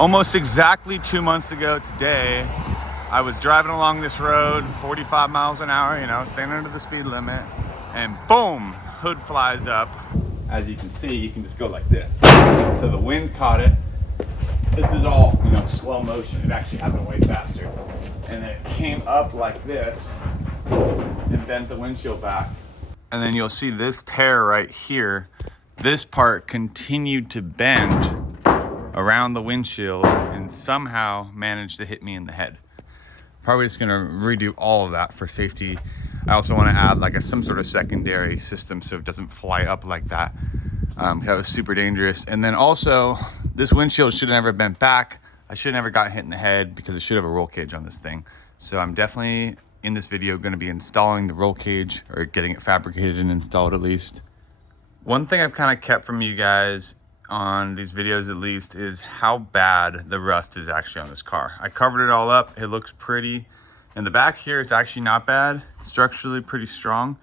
Almost exactly 2 months ago today, I was driving along this road, 45 miles an hour, you know, staying under the speed limit, and boom, hood flies up. As you can see, you can just go like this. So the wind caught it. This is all, you know, slow motion. It actually happened way faster. And it came up like this and bent the windshield back. And then you'll see this tear right here. This part continued to bend around the windshield and somehow managed to hit me in the head. Probably just gonna redo all of that for safety. I also want to add like some sort of secondary system so it doesn't fly up like that. That was super dangerous. And then also, this windshield should have never bent back. I should have never gotten hit in the head because it should have a roll cage on this thing. So I'm definitely in this video going to be installing the roll cage, or getting it fabricated and installed at least. One thing I've kind of kept from you guys on these videos at least is how bad the rust is actually on this car. I covered it all up. It looks pretty. In the back here, it's actually not bad. It's structurally pretty strong.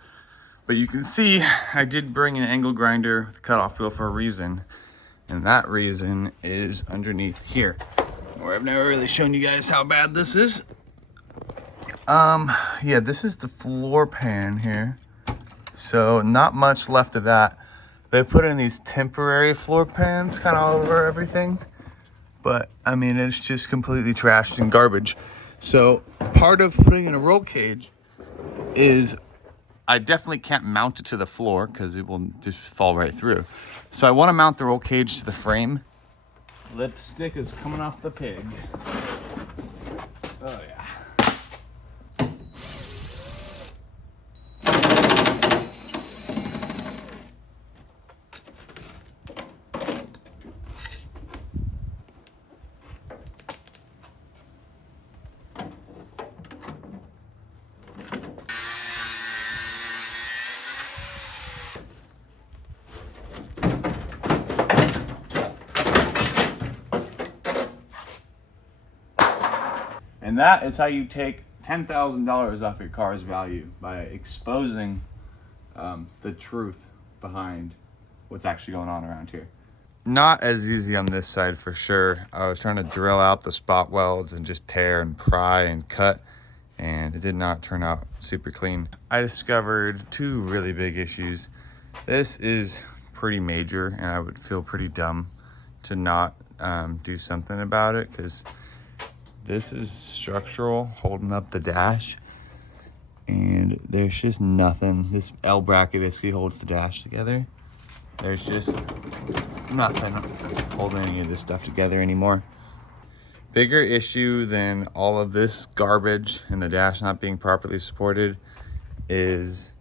But you can see I did bring an angle grinder with a cutoff wheel for a reason. And that reason is underneath here, where I've never really shown you guys how bad this is. Yeah, this is the floor pan here. So not much left of that. They put in these temporary floor pans kind of all over everything. But I mean, it's just completely trashed and garbage. So part of putting in a roll cage is I definitely can't mount it to the floor because it will just fall right through. So I want to mount the roll cage to the frame. Lipstick is coming off the pig. Oh yeah. And that is how you take $10,000 off your car's value, by exposing the truth behind what's actually going on around here. Not as easy on this side for sure. I was trying to drill out the spot welds and just tear and pry and cut, and it did not turn out super clean. I discovered two really big issues. This is pretty major, and I would feel pretty dumb to not do something about it, because this is structural, holding up the dash, and there's just nothing. This L bracket basically holds the dash together. There's just nothing holding any of this stuff together anymore. Bigger issue than all of this garbage and the dash not being properly supported is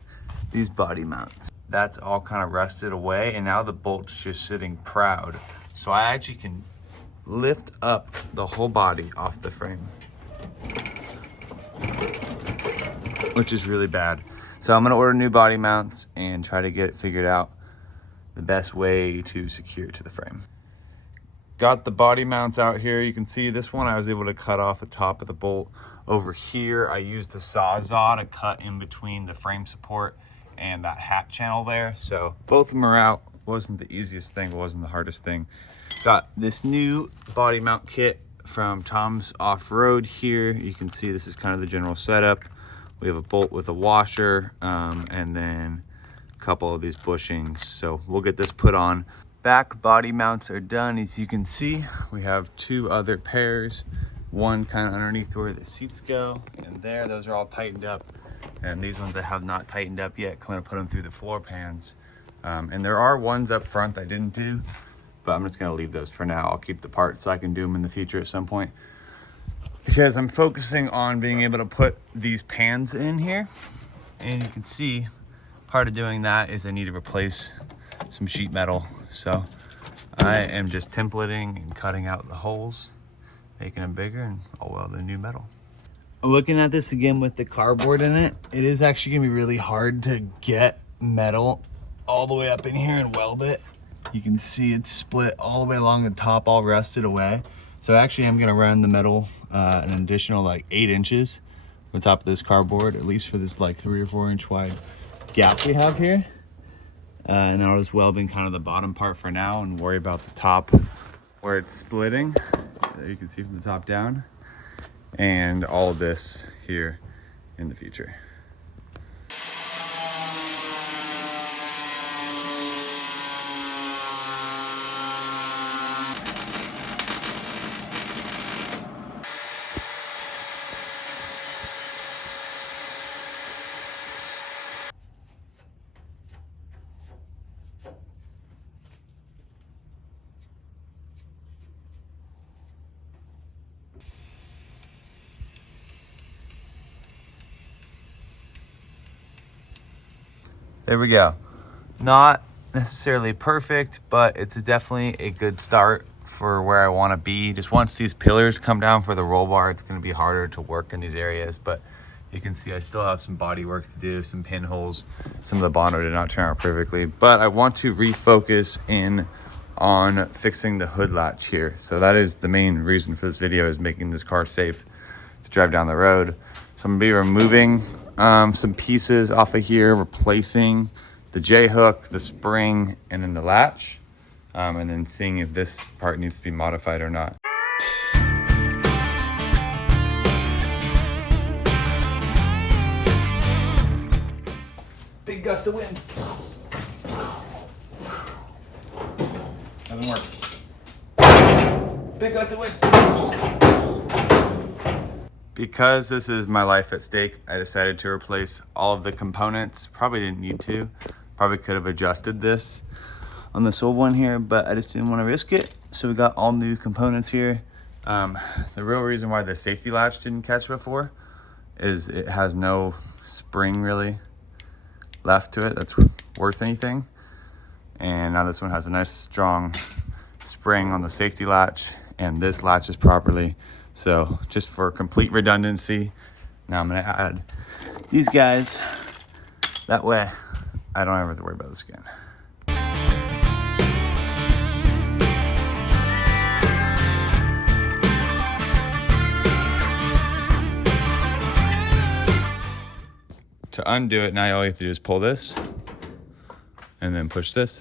these body mounts. That's all kind of rusted away, and now the bolt's just sitting proud. So I actually can lift up the whole body off the frame, which is really bad. So I'm gonna order new body mounts and try to get it figured out the best way to secure it to the frame. Got the body mounts out here. You can see this one I was able to cut off the top of the bolt. Over here I used a Sawzall to cut in between the frame support and that hat channel there. So both of them are out. Wasn't the easiest thing, but wasn't the hardest thing. Got this new body mount kit from Tom's Off-Road here. You can see this is kind of the general setup. We have a bolt with a washer, and then a couple of these bushings. So we'll get this put on. Back body mounts are done. As you can see, we have two other pairs. One kind of underneath where the seats go, and there, those are all tightened up. And these ones I have not tightened up yet. I'm gonna put them through the floor pans. And there are ones up front I didn't do, but I'm just gonna leave those for now. I'll keep the parts so I can do them in the future at some point, because I'm focusing on being able to put these pans in here. And you can see part of doing that is I need to replace some sheet metal. So I am just templating and cutting out the holes, making them bigger, and I'll weld the new metal. Looking at this again with the cardboard in it, it is actually gonna be really hard to get metal all the way up in here and weld it. You can see it's split all the way along the top, all rusted away. So actually I'm gonna run the metal an additional like 8 inches on top of this cardboard, at least for this like 3 or 4 inch wide gap we have here. And then I'll just weld in kind of the bottom part for now and worry about the top where it's splitting that you can see from the top down, and all of this here in the future. There we go. Not necessarily perfect, but it's definitely a good start for where I want to be. Just once these pillars come down for the roll bar, it's going to be harder to work in these areas, but you can see I still have some body work to do, some pinholes. Some of the Bono did not turn out perfectly, but I want to refocus in on fixing the hood latch here. So that is the main reason for this video, is making this car safe to drive down the road. So I'm gonna be removing some pieces off of here, replacing the J-hook, the spring, and then the latch, and then seeing if this part needs to be modified or not. Big gust of wind. Doesn't work. Big gust of wind. Because this is my life at stake, I decided to replace all of the components. Probably didn't need to. Probably could have adjusted this on this old one here, but I just didn't want to risk it. So we got all new components here. The real reason why the safety latch didn't catch before is it has no spring really left to it that's worth anything. And now this one has a nice strong spring on the safety latch, and this latches properly. So just for complete redundancy, now I'm gonna add these guys. That way I don't ever have to worry about this again. To undo it, now all you have to do is pull this and then push this,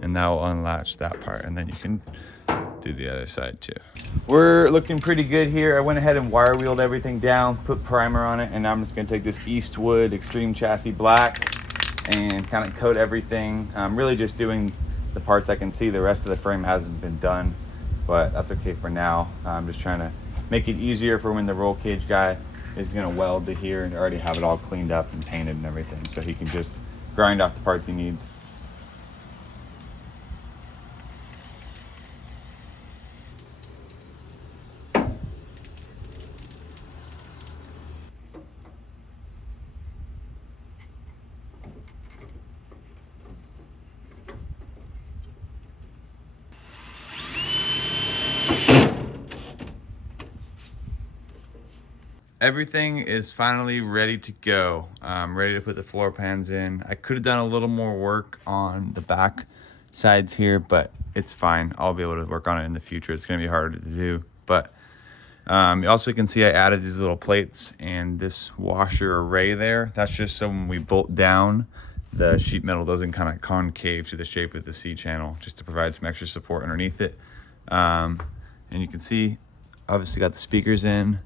and that will unlatch that part, and then you can do the other side too. We're looking pretty good here. I went ahead and wire wheeled everything down, put primer on it, and now I'm just gonna take this Eastwood Extreme Chassis Black and kind of coat everything. I'm really just doing the parts I can see. The rest of the frame hasn't been done, but that's okay for now. I'm just trying to make it easier for when the roll cage guy is gonna weld to here and already have it all cleaned up and painted and everything, so he can just grind off the parts he needs. Everything is finally ready to go. I'm ready to put the floor pans in. I could have done a little more work on the back sides here, but it's fine. I'll be able to work on it in the future. It's gonna be harder to do, but you also can see I added these little plates and this washer array there. That's just so when we bolt down, the sheet metal doesn't kind of concave to the shape of the C channel, just to provide some extra support underneath it. And you can see, obviously got the speakers in,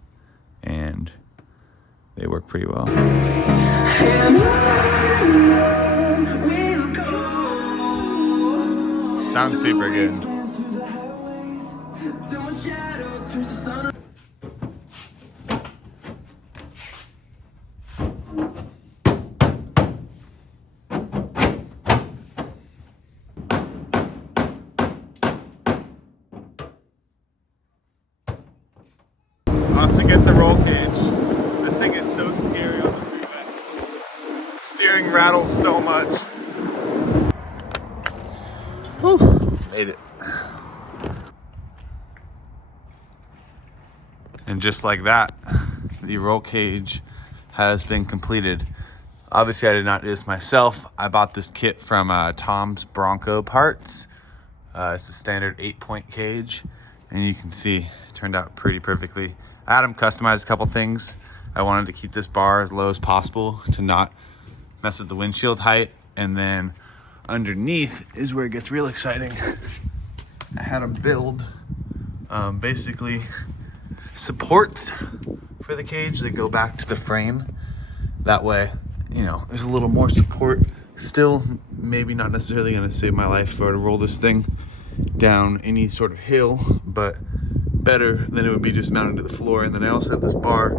and they work pretty well. Sounds super good. Off to get the roll cage. This thing is so scary on the freeway. Steering rattles so much. Whew, made it. And just like that, the roll cage has been completed. Obviously I did not do this myself. I bought this kit from Tom's Bronco Parts. It's a standard 8-point cage, and you can see it turned out pretty perfectly. Adam customized a couple things. I wanted to keep this bar as low as possible to not mess with the windshield height. And then underneath is where it gets real exciting. I had him build basically supports for the cage that go back to the frame. That way, you know, there's a little more support. Still, maybe not necessarily gonna save my life if I were to roll this thing down any sort of hill, but better than it would be just mounted to the floor. And then I also have this bar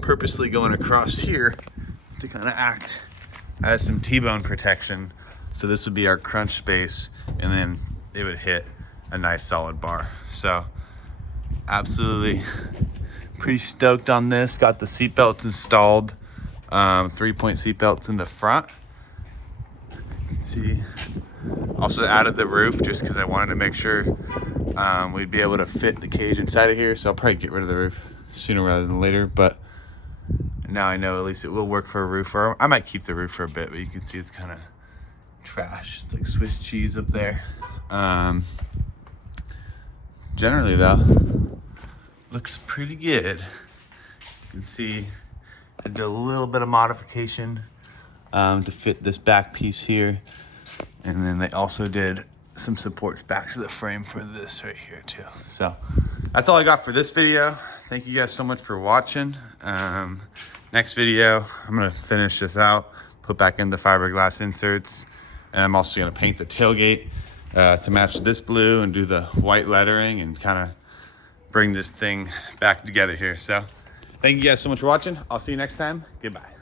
purposely going across here to kind of act as some T-bone protection. So this would be our crunch space, and then it would hit a nice solid bar. So absolutely pretty stoked on this. Got the seat belts installed, 3-point seat belts in the front. See, also added the roof just because I wanted to make sure we'd be able to fit the cage inside of here. So I'll probably get rid of the roof sooner rather than later, but now I know at least it will work for a roof. Or I might keep the roof for a bit, but you can see it's kind of trash. It's like Swiss cheese up there. Generally though, looks pretty good. You can see I did a little bit of modification to fit this back piece here. And then they also did some supports back to the frame for this right here too. So that's all I got for this video. Thank you guys so much for watching. Next video, I'm gonna finish this out, put back in the fiberglass inserts, and I'm also gonna paint the tailgate to match this blue and do the white lettering and kind of bring this thing back together here. So thank you guys so much for watching. I'll see you next time. Goodbye.